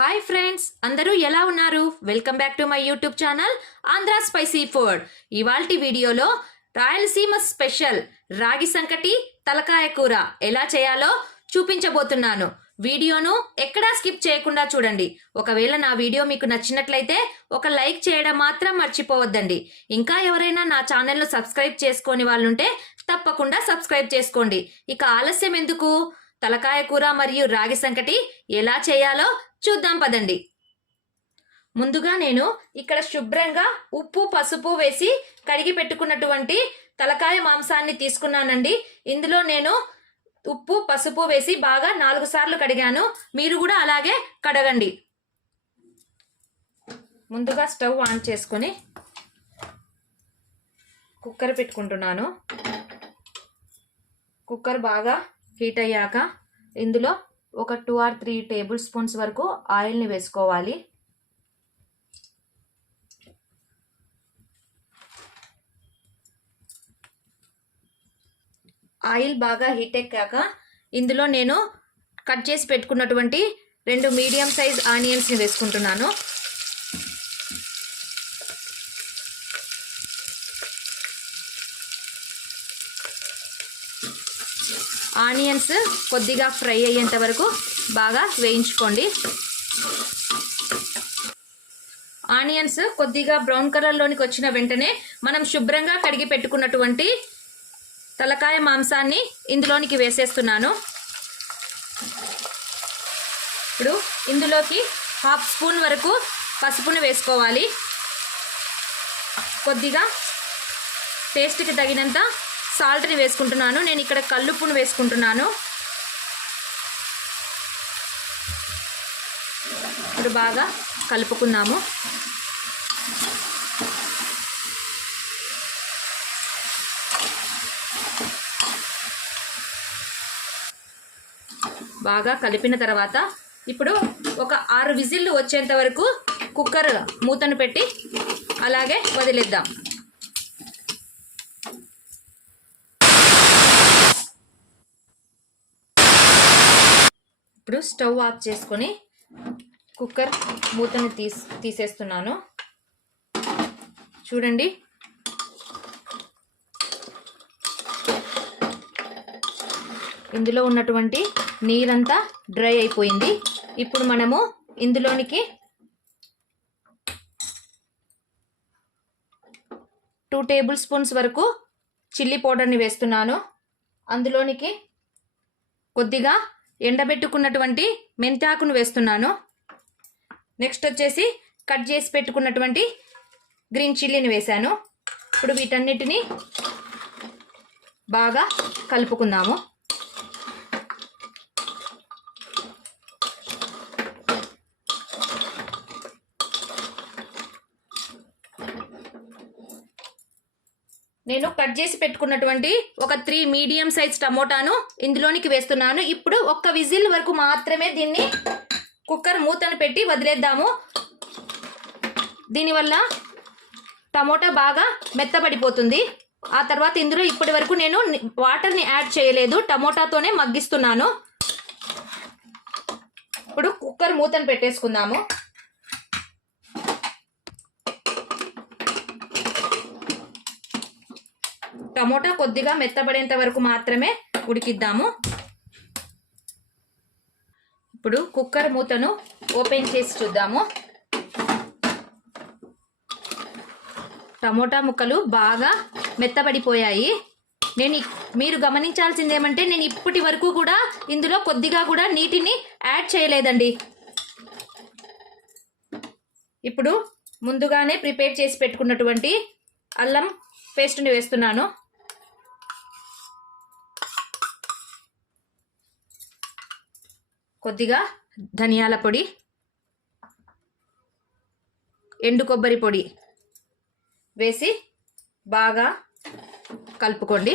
Hi friends, అందరూ ఎలా ఉన్నారు? Welcome back to my YouTube channel Andhra spicy food. ఇవాల్టి వీడియోలో రాయలసీమ స్పెషల్ రాగి సంకటి తలకాయ కూర ఎలా చేయాలో చూపించబోతున్నాను. వీడియోను ఎక్కడా స్కిప్ చేయకుండా చూడండి. ఒకవేళ నా వీడియో మీకు నచ్చినట్లయితే ఒక లైక్ చేయడం మాత్రం మర్చిపోవద్దండి. ఇంకా ఎవరైనా నా ఛానల్ను సబ్స్క్రైబ్ చేసుకోని వాళ్ళుంటే తప్పకుండా సబ్స్క్రైబ్ చేసుకోండి. ఇక ఆలస్యం ఎందుకు, తలకాయ కూర మరియు రాగి సంకటి ఎలా చేయాలో చూద్దాం పదండి. ముందుగా నేను ఇక్కడ శుభ్రంగా ఉప్పు పసుపు వేసి కడిగి పెట్టుకున్నటువంటి తలకాయ మాంసాన్ని తీసుకున్నానండి. ఇందులో నేను ఉప్పు పసుపు వేసి బాగా 4 సార్లు కడిగాను. మీరు కూడా అలాగే కడగండి. ముందుగా స్టవ్ ఆన్ చేసుకొని కుక్కర్ పెట్టుకుంటున్నాను. కుక్కర్ బాగా హీట్ అయ్యాక ఇందులో ఒక 2 or 3 టేబుల్ స్పూన్స్ వరకు ఆయిల్ని వేసుకోవాలి. ఆయిల్ బాగా హీట్ ఎక్కాక ఇందులో నేను కట్ చేసి పెట్టుకున్నటువంటి 2 మీడియం సైజ్ ఆనియన్స్ని వేసుకుంటున్నాను. ఆనియన్స్ కొద్దిగా ఫ్రై అయ్యేంత వరకు బాగా వేయించుకోండి. ఆనియన్స్ కొద్దిగా బ్రౌన్ కలర్లోనికి వచ్చిన వెంటనే మనం శుభ్రంగా కడిగి పెట్టుకున్నటువంటి తలకాయ మాంసాన్ని ఇందులోనికి వేసేస్తున్నాను. ఇప్పుడు ఇందులోకి 1/2 స్పూన్ వరకు పసుపును వేసుకోవాలి. కొద్దిగా టేస్ట్కి తగినంత సాల్ట్ని వేసుకుంటున్నాను. నేను ఇక్కడ కల్లుప్పును వేసుకుంటున్నాను. ఇప్పుడు బాగా కలుపుకుందాము. బాగా కలిపిన తర్వాత ఇప్పుడు ఒక 6 విజిల్లు వచ్చేంత వరకు కుక్కర్ మూతను పెట్టి అలాగే వదిలేద్దాం. ఇప్పుడు స్టవ్ ఆఫ్ చేసుకొని కుక్కర్ మూతను తీసేస్తున్నాను. చూడండి, ఇందులో ఉన్నటువంటి నీరంతా డ్రై అయిపోయింది. ఇప్పుడు మనము ఇందులోనికి 2 టేబుల్ స్పూన్స్ వరకు చిల్లీ పౌడర్ని వేస్తున్నాను. అందులోనికి కొద్దిగా ఎండబెట్టుకున్నటువంటి మెంతాకును వేస్తున్నాను. నెక్స్ట్ వచ్చేసి కట్ చేసి పెట్టుకున్నటువంటి గ్రీన్ చిల్లీని వేశాను. ఇప్పుడు వీటన్నిటిని బాగా కలుపుకుందాము. నేను కట్ చేసి పెట్టుకున్నటువంటి ఒక 3 మీడియం సైజ్ టమోటాను ఇందులోనికి వేస్తున్నాను. ఇప్పుడు 1 విజిల్ వరకు మాత్రమే దీన్ని కుక్కర్ మూతను పెట్టి వదిలేద్దాము. దీనివల్ల టమోటా బాగా మెత్తబడిపోతుంది. ఆ తర్వాత ఇందులో ఇప్పటి వరకు నేను వాటర్ని యాడ్ చేయలేదు, టమోటాతోనే మగ్గిస్తున్నాను. ఇప్పుడు కుక్కర్ మూతను పెట్టేసుకుందాము. టమోటా కొద్దిగా మెత్తబడేంత వరకు మాత్రమే ఉడికిద్దాము. ఇప్పుడు కుక్కర్ మూతను ఓపెన్ చేసి చూద్దాము. టమోటా ముక్కలు బాగా మెత్తబడిపోయాయి. మీరు గమనించాల్సింది ఏమంటే నేను ఇప్పటి వరకు కూడా ఇందులో కొద్దిగా కూడా నీటిని యాడ్ చేయలేదండి. ఇప్పుడు ముందుగానే ప్రిపేర్ చేసి పెట్టుకున్నటువంటి అల్లం పేస్ట్ని వేస్తున్నాను. కొద్దిగా ధనియాల పొడి, ఎండు కొబ్బరి పొడి వేసి బాగా కలుపుకోండి.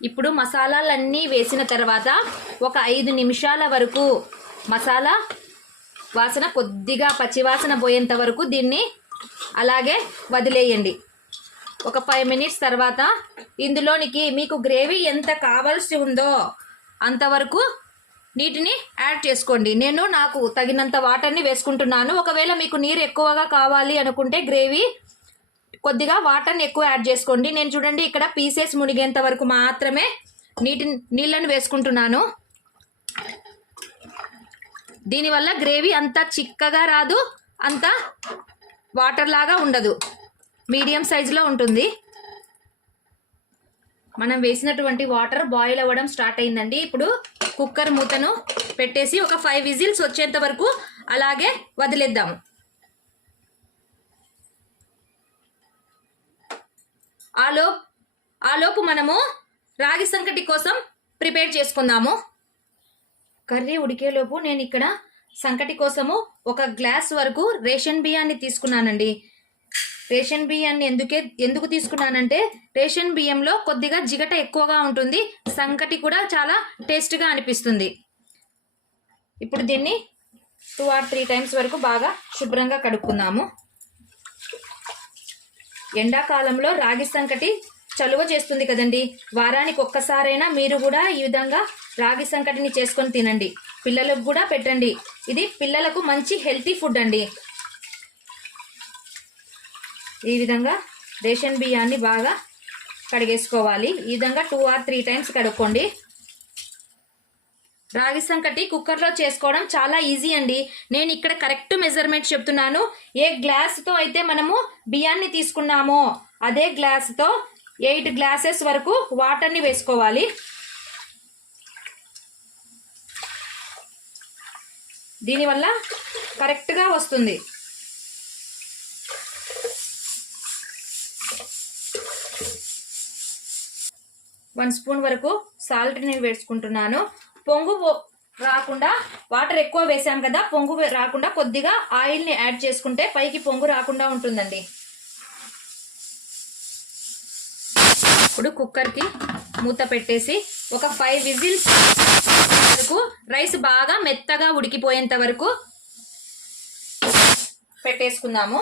ఇప్పుడు మసాలాలన్నీ వేసిన తర్వాత ఒక 5 నిమిషాల వరకు మసాలా వాసన కొద్దిగా పచ్చివాసన పోయేంత వరకు దీన్ని అలాగే వదిలేయండి. ఒక 5 మినిట్స్ తర్వాత ఇందులోనికి మీకు గ్రేవీ ఎంత కావాల్సి ఉందో అంతవరకు నీటిని యాడ్ చేసుకోండి. నాకు తగినంత వాటర్ని వేసుకుంటున్నాను. ఒకవేళ మీకు నీరు ఎక్కువగా కావాలి అనుకుంటే గ్రేవీ కొద్దిగా వాటర్ని ఎక్కువ యాడ్ చేసుకోండి. నేను చూడండి ఇక్కడ పీసెస్ మునిగేంత వరకు మాత్రమే నీళ్ళని వేసుకుంటున్నాను. దీనివల్ల గ్రేవీ అంత చిక్కగా రాదు, అంత వాటర్ లాగా ఉండదు, మీడియం సైజులో ఉంటుంది. మనం వేసినటువంటి వాటర్ బాయిల్ అవ్వడం స్టార్ట్ అయిందండి. ఇప్పుడు కుక్కర్ మూతను పెట్టేసి ఒక 5 విజిల్స్ వచ్చేంత వరకు అలాగే వదిలేద్దాము. ఆలోపు మనము రాగి సంకటి కోసం ప్రిపేర్ చేసుకుందాము. కర్రీ ఉడికేలోపు నేను ఇక్కడ సంకటి కోసము 1 గ్లాస్ వరకు రేషన్ బియ్యాన్ని తీసుకున్నానండి. రేషన్ బియ్యాన్ని ఎందుకు తీసుకున్నానంటే రేషన్ బియ్యంలో కొద్దిగా జిగట ఎక్కువగా ఉంటుంది, సంకటి కూడా చాలా టేస్ట్గా అనిపిస్తుంది. ఇప్పుడు దీన్ని 2 or 3 టైమ్స్ వరకు బాగా శుభ్రంగా కడుక్కుందాము. ఎండాకాలంలో రాగి సంకటి చలువ చేస్తుంది కదండి. వారానికి ఒక్కసారైనా మీరు కూడా ఈ విధంగా రాగి సంకటిని చేసుకొని తినండి, పిల్లలకు కూడా పెట్టండి. ఇది పిల్లలకు మంచి హెల్తీ ఫుడ్ అండి. ఈ విధంగా రేషన్ బియ్యాన్ని బాగా కడిగేసుకోవాలి. ఈ విధంగా 2 or 3 టైమ్స్ కడుక్కోండి. రాగి సంకటి కుక్కర్లో చేసుకోవడం చాలా ఈజీ అండి. నేను ఇక్కడ కరెక్ట్ మెజర్మెంట్ చెప్తున్నాను. ఏ గ్లాస్తో అయితే మనము బియ్యాన్ని తీసుకున్నామో అదే గ్లాస్తో 8 గ్లాసెస్ వరకు వాటర్ని వేసుకోవాలి. దీనివల్ల కరెక్ట్గా వస్తుంది. 1 స్పూన్ వరకు సాల్ట్ని వేసుకుంటున్నాను. పొంగు రాకుండా, వాటర్ ఎక్కువ వేసాం కదా, పొంగు రాకుండా కొద్దిగా ఆయిల్ని యాడ్ చేసుకుంటే పైకి పొంగు రాకుండా ఉంటుందండి. ఇప్పుడు కుక్కర్కి మూత పెట్టేసి ఒక 5 విజిల్స్ వరకు రైస్ బాగా మెత్తగా ఉడికిపోయేంత వరకు పెట్టేసుకుందాము.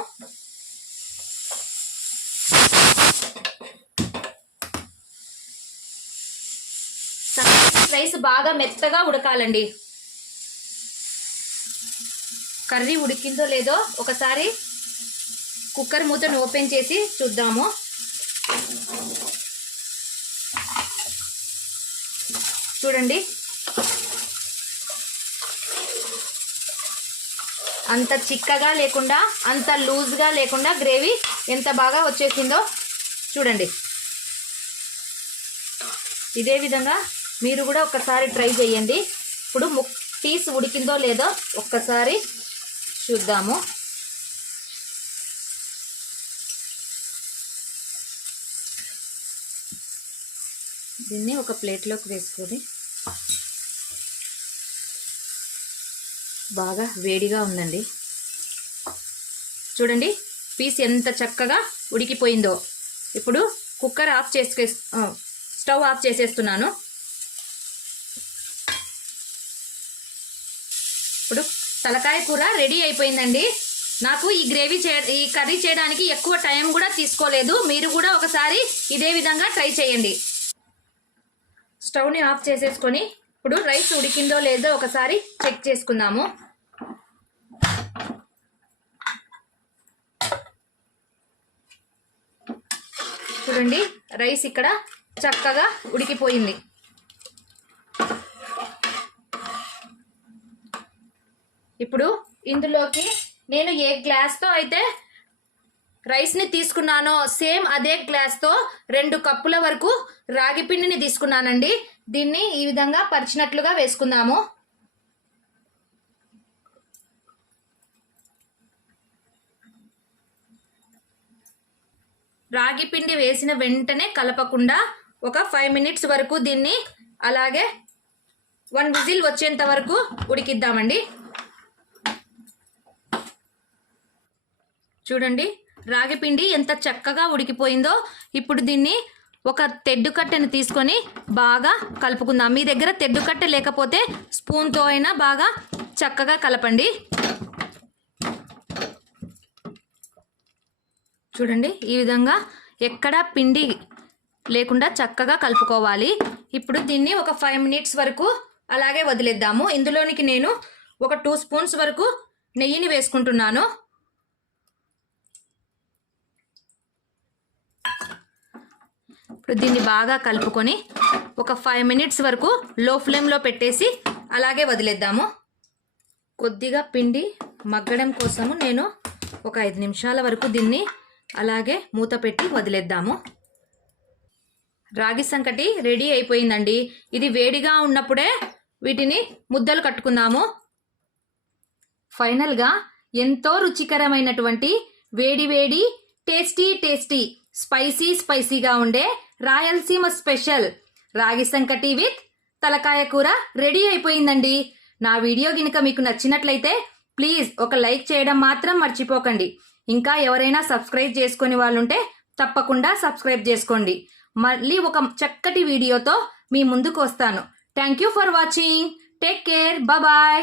రైస్ బాగా మెత్తగా ఉడకాలండి. కర్రీ ఉడికిందో లేదో ఒకసారి కుక్కర్ మూతను ఓపెన్ చేసి చూద్దాము. చూడండి, అంత చిక్కగా లేకుండా అంత లూజ్గా లేకుండా గ్రేవీ ఎంత బాగా వచ్చేసిందో చూడండి. ఇదే విధంగా మీరు కూడా ఒకసారి ట్రై చేయండి. ఇప్పుడు పీస్ ఉడికిందో లేదో ఒక్కసారి చూద్దాము. దీన్ని ఒక ప్లేట్లోకి వేసుకొని, బాగా వేడిగా ఉందండి. చూడండి పీస్ ఎంత చక్కగా ఉడికిపోయిందో. ఇప్పుడు కుక్కర్ స్టవ్ ఆఫ్ చేసేస్తున్నాను. ఇప్పుడు తలకాయ కూర రెడీ అయిపోయిందండి. నాకు ఈ కర్రీ చేయడానికి ఎక్కువ టైం కూడా తీసుకోలేదు. మీరు కూడా ఒకసారి ఇదే విధంగా ట్రై చేయండి. స్టవ్ని ఆఫ్ చేసేసుకొని ఇప్పుడు రైస్ ఉడికిందో లేదో ఒకసారి చెక్ చేసుకుందాము. చూడండి రైస్ ఇక్కడ చక్కగా ఉడికిపోయింది. ఇప్పుడు ఇందులోకి నేను ఏ గ్లాస్తో అయితే రైస్ని తీసుకున్నానో సేమ్ అదే గ్లాస్తో 2 కప్పుల వరకు రాగి పిండిని తీసుకున్నానండి. దీన్ని ఈ విధంగా పరిచినట్లుగా వేసుకుందాము. రాగి పిండి వేసిన వెంటనే కలపకుండా ఒక 5 మినిట్స్ వరకు దీన్ని అలాగే 1 విజిల్ వచ్చేంత వరకు ఉడికిద్దామండి. చూడండి రాగి పిండి ఎంత చక్కగా ఉడికిపోయిందో. ఇప్పుడు దీన్ని ఒక తెడ్డు కట్టెను తీసుకొని బాగా కలుపుకుందాం. మీ దగ్గర తెడ్డు కట్టె లేకపోతే స్పూన్తో అయినా బాగా చక్కగా కలపండి. చూడండి ఈ విధంగా ఎక్కడా పిండి లేకుండా చక్కగా కలుపుకోవాలి. ఇప్పుడు దీన్ని ఒక 5 మినిట్స్ వరకు అలాగే వదిలేద్దాము. ఇందులోనికి నేను ఒక 2 స్పూన్స్ వరకు నెయ్యిని వేసుకుంటున్నాను. ఇప్పుడు దీన్ని బాగా కలుపుకొని ఒక 5 మినిట్స్ వరకు లో ఫ్లేమ్లో పెట్టేసి అలాగే వదిలేద్దాము. కొద్దిగా పిండి మగ్గడం కోసము నేను ఒక 5 నిమిషాల వరకు దీన్ని అలాగే మూత పెట్టి వదిలేద్దాము. రాగి సంకటి రెడీ అయిపోయిందండి. ఇది వేడిగా ఉన్నప్పుడే వీటిని ముద్దలు కట్టుకుందాము. ఫైనల్గా ఎంతో రుచికరమైనటువంటి వేడి వేడి టేస్టీ స్పైసీగా ఉండే రాయలసీమ స్పెషల్ రాగి సంకటి విత్ తలకాయ కూర రెడీ అయిపోయిందండి. నా వీడియో గినుక మీకు నచ్చినట్లయితే ప్లీజ్ ఒక లైక్ చేయడం మాత్రం మర్చిపోకండి. ఇంకా ఎవరైనా సబ్స్క్రైబ్ చేసుకునే వాళ్ళు ఉంటే తప్పకుండా సబ్స్క్రైబ్ చేసుకోండి. మళ్ళీ ఒక చక్కటి వీడియోతో మీ ముందుకు వస్తాను. Thank you for watching. Take care. Bye.